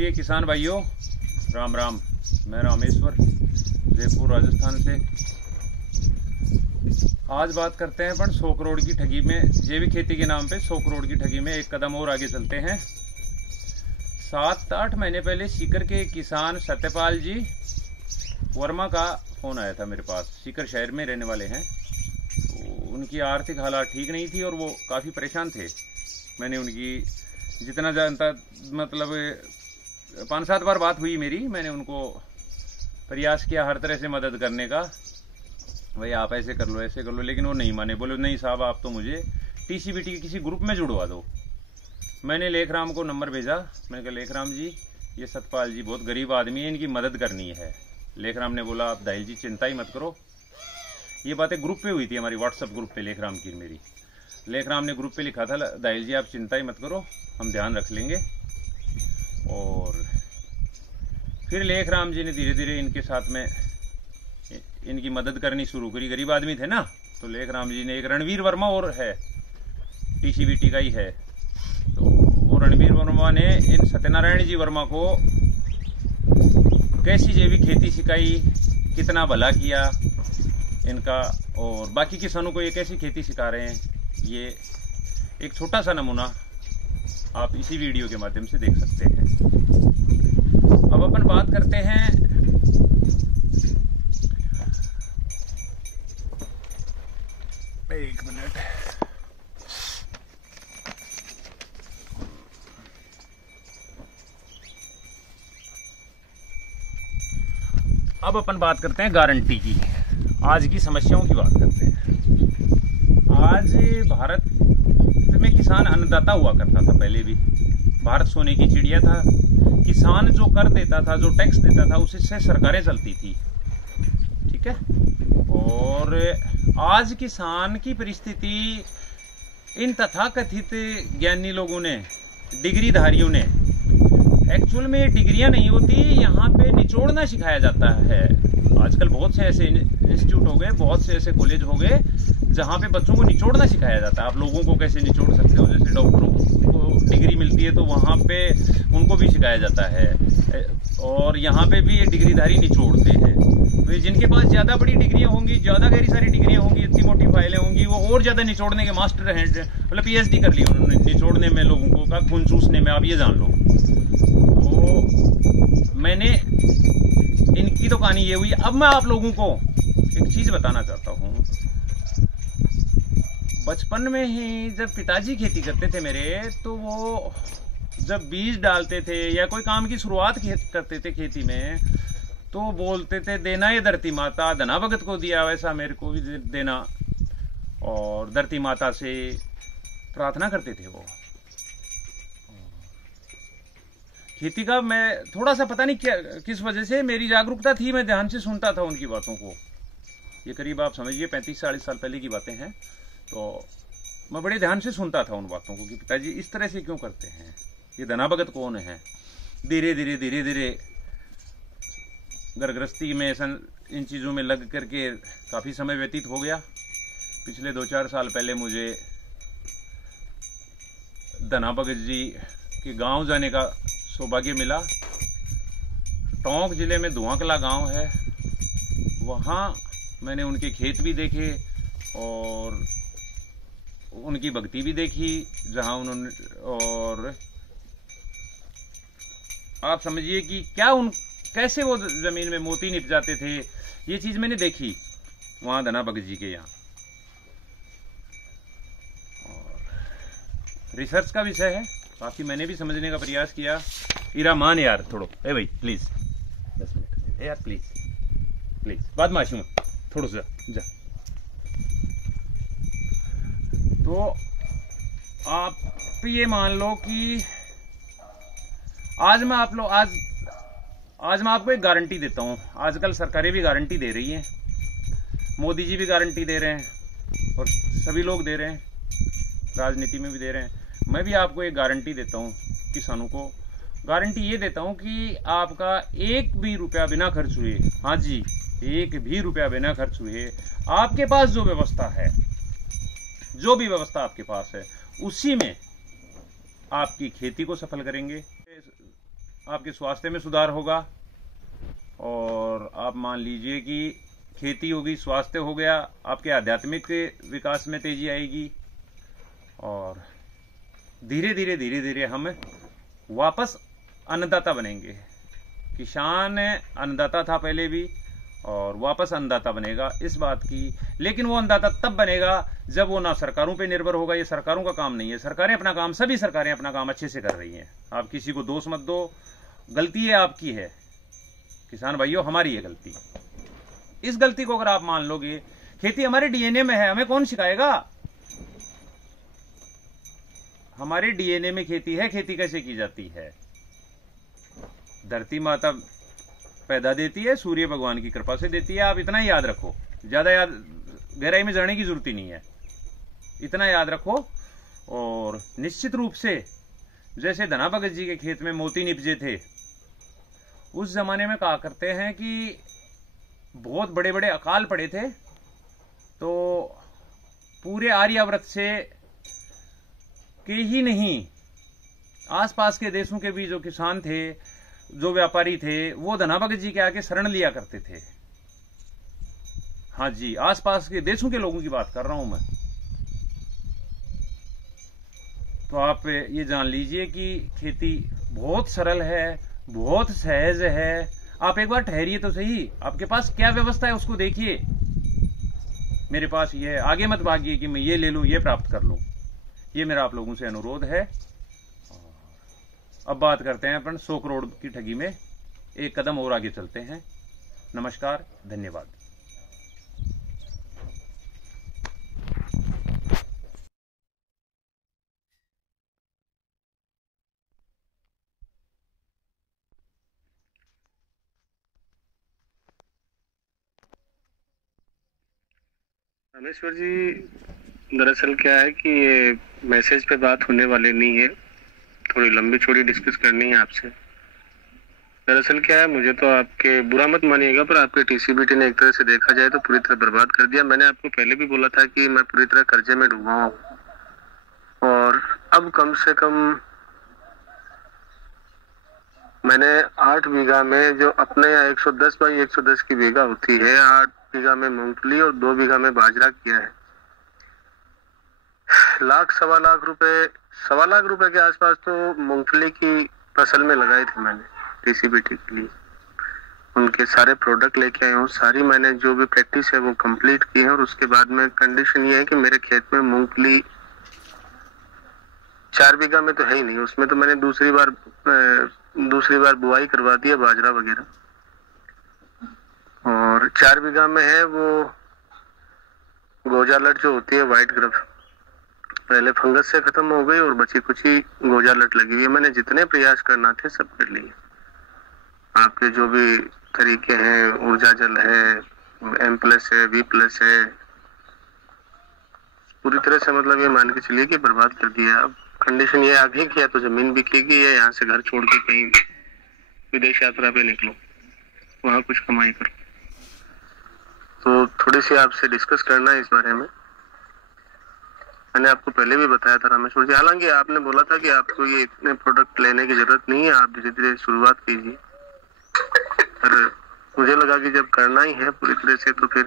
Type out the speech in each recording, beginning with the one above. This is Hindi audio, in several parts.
प्रिय किसान भाइयों, राम राम। मैं रामेश्वर, जयपुर राजस्थान से। आज बात करते हैं अपन 100 करोड़ की ठगी में, जैविक खेती के नाम पे 100 करोड़ की ठगी में एक कदम और आगे चलते हैं। 7-8 महीने पहले सीकर के किसान सत्यपाल जी वर्मा का फोन आया था मेरे पास। सीकर शहर में रहने वाले हैं। तो उनकी आर्थिक हालात ठीक नहीं थी और वो काफ़ी परेशान थे। मैंने उनकी जितना जानता, मतलब 5-7 बार बात हुई मेरी। मैंने उनको प्रयास किया हर तरह से मदद करने का, भाई आप ऐसे कर लो ऐसे कर लो, लेकिन वो नहीं माने। बोले नहीं साहब, आप तो मुझे टीसीबीटी के किसी ग्रुप में जुड़वा दो। मैंने लेखराम को नंबर भेजा। मैंने कहा लेखराम जी, ये सतपाल जी बहुत गरीब आदमी है, इनकी मदद करनी है। लेखराम ने बोला आप दाहिल जी चिंता ही मत करो। ये बातें ग्रुप पे हुई थी, हमारी व्हाट्सएप ग्रुप पे लेखराम की मेरी। लेखराम ने ग्रुप पे लिखा था दाहिल जी आप चिंता ही मत करो, हम ध्यान रख लेंगे। और फिर लेखराम जी ने धीरे धीरे इनके साथ में इनकी मदद करनी शुरू करी। गरीब आदमी थे ना, तो लेखराम जी ने, एक रणवीर वर्मा और है, टीसीबीटी का ही है, तो वो रणवीर वर्मा ने इन सत्यनारायण जी वर्मा को कैसी जैविक खेती सिखाई, कितना भला किया इनका, और बाकी किसानों को ये कैसी खेती सिखा रहे हैं, ये एक छोटा सा नमूना आप इसी वीडियो के माध्यम से देख सकते हैं। अब अपन बात करते हैं एक मिनट। अब अपन बात करते हैं गारंटी की। आज की समस्याओं की बात करते हैं। आज भारत में किसान अन्नदाता हुआ करता था। पहले भी भारत सोने की चिड़िया था। किसान जो कर देता था, जो टैक्स देता था, उससे सरकारें चलती थी। ठीक है। और आज किसान की परिस्थिति इन तथाकथित ज्ञानी लोगों ने, डिग्रीधारियों ने, एक्चुअल में डिग्रियां नहीं होती, यहाँ पे निचोड़ना सिखाया जाता है। आजकल बहुत से ऐसे इंस्टीट्यूट हो गए, बहुत से ऐसे कॉलेज हो गए जहाँ पे बच्चों को निचोड़ना सिखाया जाता है। आप लोगों को कैसे निचोड़ सकते हो, जैसे डॉक्टरों को डिग्री मिलती है तो वहाँ पे उनको भी सिखाया जाता है, और यहाँ पे भी ये डिग्रीधारी निचोड़ते हैं। तो जिनके पास ज़्यादा बड़ी डिग्रियाँ होंगी, ज़्यादा गहरी सारी डिग्रियाँ होंगी, इतनी मोटी फाइलें होंगी, वो और ज़्यादा निचोड़ने के मास्टर हैं। मतलब पीएचडी कर ली उन्होंने निचोड़ने में, लोगों को का खून चूसने में, आप ये जान लो। तो मैंने इनकी तो कहानी ये हुई। अब मैं आप लोगों को एक चीज़ बताना चाहता हूँ। बचपन में ही जब पिताजी खेती करते थे मेरे, तो वो जब बीज डालते थे या कोई काम की शुरुआत करते थे खेती में, तो बोलते थे देना ये धरती माता, धना भगत को दिया वैसा मेरे को भी देना। और धरती माता से प्रार्थना करते थे वो। खेती का मैं थोड़ा सा, पता नहीं क्या किस वजह से मेरी जागरूकता थी, मैं ध्यान से सुनता था उनकी बातों को। ये करीब आप समझिए 35-40 साल पहले की बातें हैं। तो मैं बड़े ध्यान से सुनता था उन बातों को कि पिताजी इस तरह से क्यों करते हैं, ये धना भगत कौन है। धीरे धीरे घरगृहस्थी में इन चीज़ों में लग करके काफ़ी समय व्यतीत हो गया। पिछले 2-4 साल पहले मुझे धना भगत जी के गांव जाने का सौभाग्य मिला। टोंक जिले में धुआंकला गांव है, वहाँ मैंने उनके खेत भी देखे और उनकी भक्ति भी देखी, जहां उन्होंने, और आप समझिए कि क्या कैसे वो जमीन में मोती निप जाते थे, ये चीज मैंने देखी वहां धना भगत जी के यहाँ। और रिसर्च का विषय है, काफी मैंने भी समझने का प्रयास किया। इरा मान यार थोड़ो, ए भाई प्लीज 10 मिनट यार, प्लीज बाद में आशू थोड़ा सा जा। तो आप ये मान लो कि आज मैं आपको एक गारंटी देता हूं। आजकल सरकारें भी गारंटी दे रही हैं, मोदी जी भी गारंटी दे रहे हैं और सभी लोग दे रहे हैं, राजनीति में भी दे रहे हैं। मैं भी आपको एक गारंटी देता हूं, किसानों को गारंटी ये देता हूं कि आपका एक भी रुपया बिना खर्च हुए, हाँ जी, एक भी रुपया बिना खर्च हुए, आपके पास जो व्यवस्था है, जो भी व्यवस्था आपके पास है, उसी में आपकी खेती को सफल करेंगे। आपके स्वास्थ्य में सुधार होगा, और आप मान लीजिए कि खेती होगी, स्वास्थ्य हो गया, आपके आध्यात्मिक विकास में तेजी आएगी, और धीरे धीरे हम वापस अन्नदाता बनेंगे। किसान अन्नदाता था पहले भी, और वापस अन्नदाता बनेगा इस बात की। लेकिन वो अन्नदाता तब बनेगा जब वो ना सरकारों पे निर्भर होगा। ये सरकारों का काम नहीं है। सरकारें अपना काम, सभी सरकारें अपना काम अच्छे से कर रही हैं। आप किसी को दोष मत दो, गलती है आपकी है किसान भाइयों, हमारी है गलती। इस गलती को अगर आप मान लोगे, खेती हमारे डीएनए में है, हमें कौन सिखाएगा? हमारे डीएनए में खेती है। खेती कैसे की जाती है? धरती माता पैदा देती है, सूर्य भगवान की कृपा से देती है। आप इतना ही याद रखो, ज्यादा याद गहराई में जाने की जरूरत ही नहीं है, इतना याद रखो। और निश्चित रूप से जैसे धना भगत जी के खेत में मोती निपजे थे, उस जमाने में कहा करते हैं कि बहुत बड़े बड़े अकाल पड़े थे, तो पूरे आर्यावर्त से के ही नहीं, आसपास के देशों के भी जो किसान थे, जो व्यापारी थे, वो धना भगत जी के आके शरण लिया करते थे। हाँ जी, आसपास के देशों के लोगों की बात कर रहा हूं मैं। तो आप ये जान लीजिए कि खेती बहुत सरल है, बहुत सहज है। आप एक बार ठहरिए तो सही, आपके पास क्या व्यवस्था है उसको देखिए। मेरे पास ये है, आगे मत भागिए कि मैं ये ले लूं, ये प्राप्त कर लूं। ये मेरा आप लोगों से अनुरोध है। अब बात करते हैं अपन 100 करोड़ की ठगी में, एक कदम और आगे चलते हैं। नमस्कार, धन्यवाद। रामेश्वर जी, दरअसल क्या है कि ये मैसेज पे बात होने वाली नहीं है, थोड़ी लंबी चौड़ी डिस्कस करनी है आपसे। दरअसल क्या है, मुझे तो आपके, बुरा मत मानिएगा, पर आपके टीसीबीटी ने एक तरह से देखा जाए तो पूरी तरह बर्बाद कर दिया। मैंने आपको पहले भी बोला था कि मैं पूरी तरह कर्जे में डूबा हूँ, और अब कम से कम मैंने 8 बीघा में, जो अपने यहाँ 110 बाई 110 की बीघा होती है, 8 बीघा में मूंगफली और 2 बीघा में बाजरा किया है। सवा लाख रुपए के आसपास तो मूंगफली की फसल में लगाए थे मैंने टीसीबीटी के लिए। उनके सारे प्रोडक्ट लेके आया हूँ, सारी मैंने जो भी प्रैक्टिस है वो कंप्लीट की है। और उसके बाद में कंडीशन ये है कि मेरे खेत में मूंगफली 4 बीघा में तो है ही नहीं, उसमें तो मैंने दूसरी बार बुआई करवा दी है, बाजरा वगैरह। और 4 बीघा में है वो गोजालट जो होती है, व्हाइट ग्रफ, पहले फंगस से खत्म हो गई और बची कुछ ही गोजालट लगी हुई है। मैंने जितने प्रयास करना थे सब कर लिए। आपके जो भी तरीके हैं, ऊर्जा जल है, M+ है, V+ है, पूरी तरह से मतलब ये मान के चलिए कि बर्बाद कर दिया। अब कंडीशन ये आ गई कि या तो जमीन बिकेगी या यहाँ से घर छोड़ के कहीं विदेश यात्रा पे निकलो, वहां कुछ कमाई करो। तो थोड़ी सी आपसे डिस्कस करना है इस बारे में। मैंने आपको पहले भी बताया था रामेश्वर जी, हालांकि आपने बोला था कि आपको ये इतने प्रोडक्ट लेने की जरूरत नहीं है, आप धीरे धीरे शुरुआत कीजिए। पर मुझे लगा कि जब करना ही है पूरी तरह से, तो फिर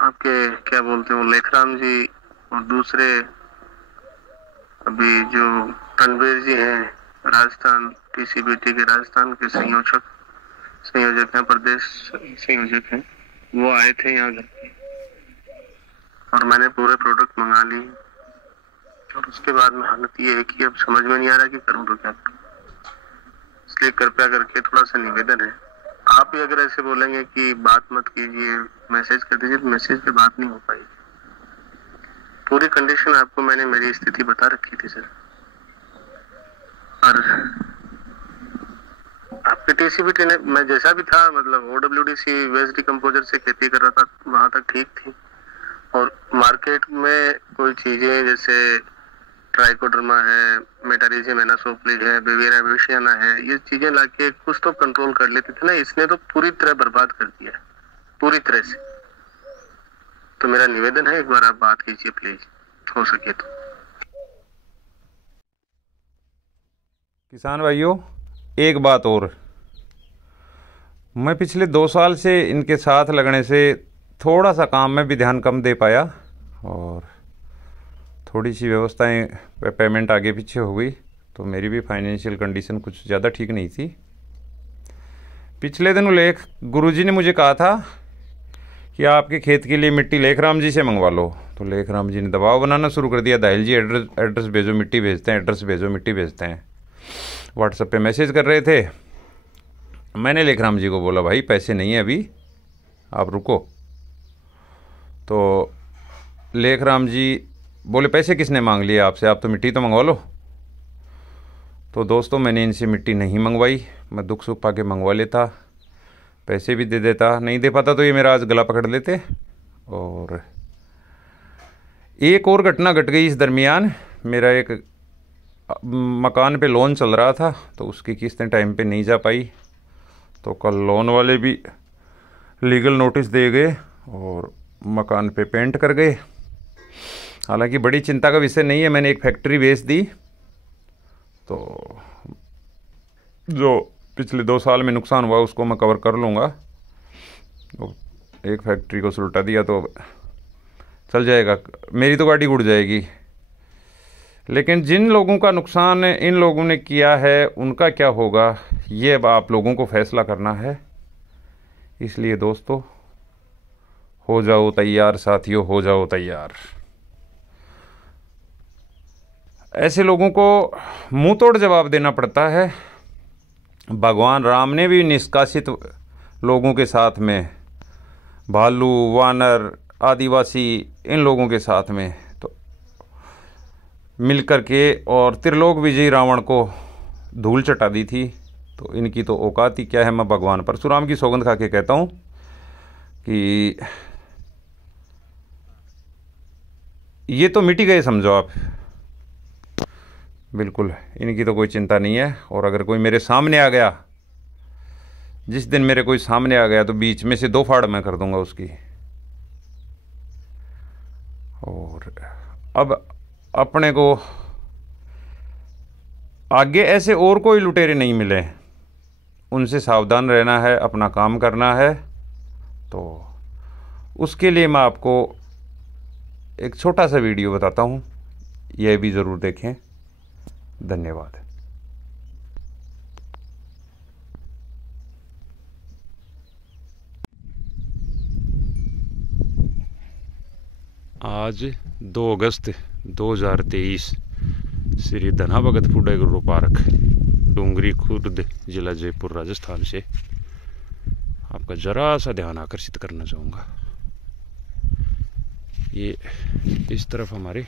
आपके क्या बोलते हैं, लेखराम जी और दूसरे अभी जो रणवीर जी हैं, राजस्थान टीसीबीटी के राजस्थान के संयोजक हैं, प्रदेश संयोजक हैं, वो आए थे यहाँ घर पे और मैंने पूरे प्रोडक्ट मंगा लिए। और उसके बाद में हालत ये है कि अब समझ में नहीं आ रहा कि करूँ तो क्या करूँ। इसलिए कृपया करके थोड़ा सा निवेदन है, आप ही अगर ऐसे बोलेंगे कि बात मत कीजिए, मैसेज कर दीजिए, तो मैसेज पे बात नहीं हो पाई। पूरी कंडीशन आपको मैंने मेरी स्थिति बता रखी थी सर। और आपके टीसीबीटी ने, मैं जैसा भी था, मतलब OWDC वेस्ट डिकम्पोजर से खेती कर रहा था, वहां तक ठीक थी। और मार्केट में कोई चीजें जैसे ट्राइकोडर्मा है, मेटारिजियम एनासोफ्लिज है, बेवियरिया बेविशियाना है, ये चीजें लाके कुछ तो कंट्रोल कर लेते थे ना, इसने तो पूरी तरह बर्बाद कर दिया, पूरी तरह से। तो मेरा निवेदन है, एक बार आप बात कीजिए प्लीज, हो सके तो। किसान भाइयों, एक बात और, मैं पिछले 2 साल से इनके साथ लगने से थोड़ा सा काम में भी ध्यान कम दे पाया और थोड़ी सी व्यवस्थाएं पेमेंट आगे पीछे हो गई, तो मेरी भी फाइनेंशियल कंडीशन कुछ ज़्यादा ठीक नहीं थी। पिछले दिनों गुरुजी ने मुझे कहा था कि आपके खेत के लिए मिट्टी लेखराम जी से मंगवा लो, तो लेखराम जी ने दबाव बनाना शुरू कर दिया। दाहिल जी एड्रेस भेजो, मिट्टी भेजते हैं, एड्रेस भेजो, मिट्टी भेजते हैं। व्हाट्सएप पे मैसेज कर रहे थे। मैंने लेखराम जी को बोला, भाई पैसे नहीं है अभी, आप रुको। तो लेखराम जी बोले, पैसे किसने मांग लिए आपसे, आप तो मिट्टी तो मंगवा लो। तो दोस्तों, मैंने इनसे मिट्टी नहीं मंगवाई। मैं दुख सुख पाके मंगवा लेता, पैसे भी दे देता। नहीं दे पाता तो ये मेरा आज गला पकड़ लेते। और एक और घटना घट गई इस दरमियान। मेरा एक मकान पे लोन चल रहा था, तो उसकी किस्तें टाइम पे नहीं जा पाई, तो कल लोन वाले भी लीगल नोटिस दे गए और मकान पे पेंट कर गए। हालांकि बड़ी चिंता का विषय नहीं है, मैंने एक फैक्ट्री बेच दी, तो जो पिछले 2 साल में नुकसान हुआ उसको मैं कवर कर लूँगा। एक फैक्ट्री को सुलटा दिया तो चल जाएगा, मेरी तो गाड़ी उड़ जाएगी। लेकिन जिन लोगों का नुकसान इन लोगों ने किया है उनका क्या होगा, ये अब आप लोगों को फैसला करना है। इसलिए दोस्तों, हो जाओ तैयार साथियों, हो जाओ तैयार। ऐसे लोगों को मुंह तोड़ जवाब देना पड़ता है। भगवान राम ने भी निष्कासित लोगों के साथ में, भालू, वानर, आदिवासी, इन लोगों के साथ में तो मिलकर के और त्रिलोक विजयी रावण को धूल चटा दी थी। तो इनकी तो औकात ही क्या है। मैं भगवान परशुराम की सौगंध खा के कहता हूँ कि ये तो मिट ही गए समझो आप। बिल्कुल इनकी तो कोई चिंता नहीं है। और अगर कोई मेरे सामने आ गया, जिस दिन मेरे कोई सामने आ गया, तो बीच में से 2 फाड़ मैं कर दूंगा उसकी। और अब अपने को आगे ऐसे और कोई लुटेरे नहीं मिले, उनसे सावधान रहना है, अपना काम करना है। तो उसके लिए मैं आपको एक छोटा सा वीडियो बताता हूँ, यह भी ज़रूर देखें। धन्यवाद। आज 2 अगस्त 2023 Shri Dhana Bhagat food agro park, Dungri Khurd, जिला जयपुर, राजस्थान से आपका जरा सा ध्यान आकर्षित करना चाहूँगा। ये इस तरफ हमारे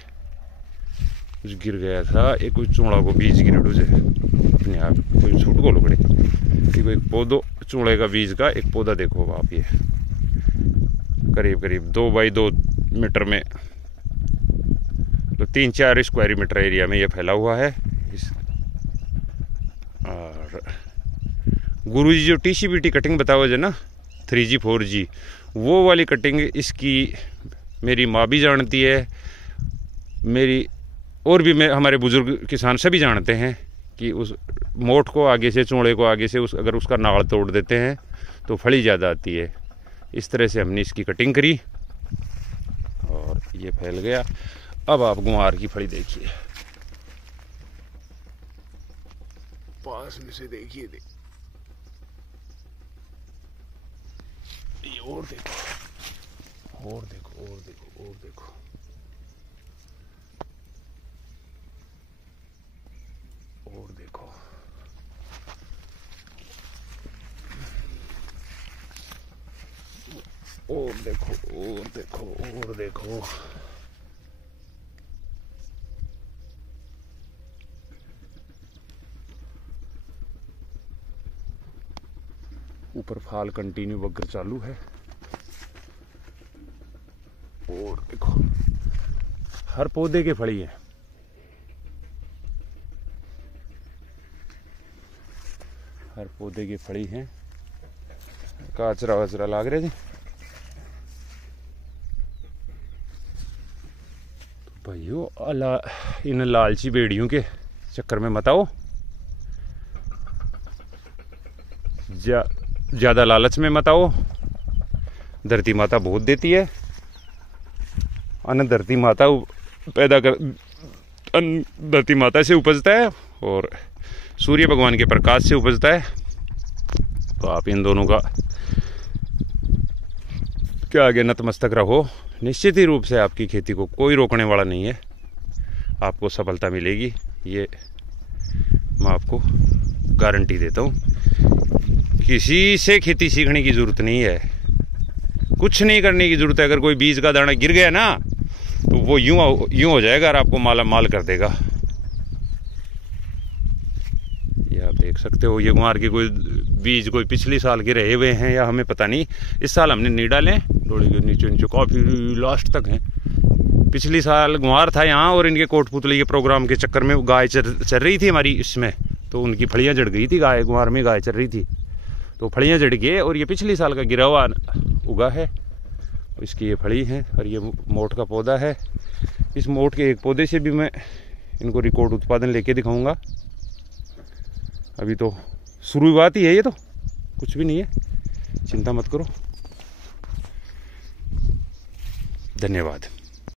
कुछ गिर गया था, एक कोई चूड़ा को बीज गिरडू से अपने आप कोई छूट को लुकड़े कि कोई पौधो चूड़े का बीज का एक पौधा देखो आप, ये करीब करीब 2 बाई 2 मीटर में, तो 3-4 स्क्वायर मीटर एरिया में ये फैला हुआ है। और गुरुजी जो TCBT कटिंग बताओ जो ना 3G 4G, वो वाली कटिंग इसकी मेरी माँ भी जानती है, मेरी और भी हमारे बुजुर्ग किसान सभी जानते हैं कि उस मोट को आगे से, चूड़े को आगे से अगर उसका नाड़ तोड़ देते हैं तो फली ज़्यादा आती है। इस तरह से हमने इसकी कटिंग करी और ये फैल गया। अब आप गुआर की फली देखिए, पास में से देखिए, ये और देखो, और देखो, और देखो, और देखो, और देखो, और देखो, और देखो, और देखो। ऊपर फाल कंटिन्यू बगर चालू है। और देखो, हर पौधे के फली है। हर पौधे की फली है। काचरा वाचरा लाग रहे थे तो भाइयों, इन लालची बेड़ियों के चक्कर में मत आओ। ज़्यादा लालच में मत आओ। धरती माता बहुत देती है अन्न। धरती माता पैदा कर अन्न धरती माता से उपजता है और सूर्य भगवान के प्रकाश से उपजता है। तो आप इन दोनों का क्या आगे नतमस्तक रहो। निश्चित ही रूप से आपकी खेती को कोई रोकने वाला नहीं है। आपको सफलता मिलेगी, ये मैं आपको गारंटी देता हूँ। किसी से खेती सीखने की ज़रूरत नहीं है, कुछ नहीं करने की ज़रूरत है। अगर कोई बीज का दाना गिर गया ना तो वो यूं हो जाएगा और आपको माला माल कर देगा। ये आप देख सकते हो। ये गुआर के कोई बीज कोई पिछले साल के रहे हुए हैं या हमें पता नहीं। इस साल हमने नहीं डाले, डोली के नीचे नीचे काफ़ी लास्ट तक हैं। पिछली साल गुआर था यहाँ और इनके कोटपुतली के प्रोग्राम के चक्कर में गाय चर रही थी हमारी इसमें, तो उनकी फलियाँ जड़ गई थी। गाय गुआर में गाय चर रही थी तो फलियाँ जड़ गए और ये पिछली साल का गिरा हुआ उगा है। इसकी ये फली है और ये मोट का पौधा है। इस मोट के एक पौधे से भी मैं इनको रिकॉर्ड उत्पादन लेके दिखाऊंगा। अभी तो शुरुआत ही है, ये तो कुछ भी नहीं है, चिंता मत करो। धन्यवाद।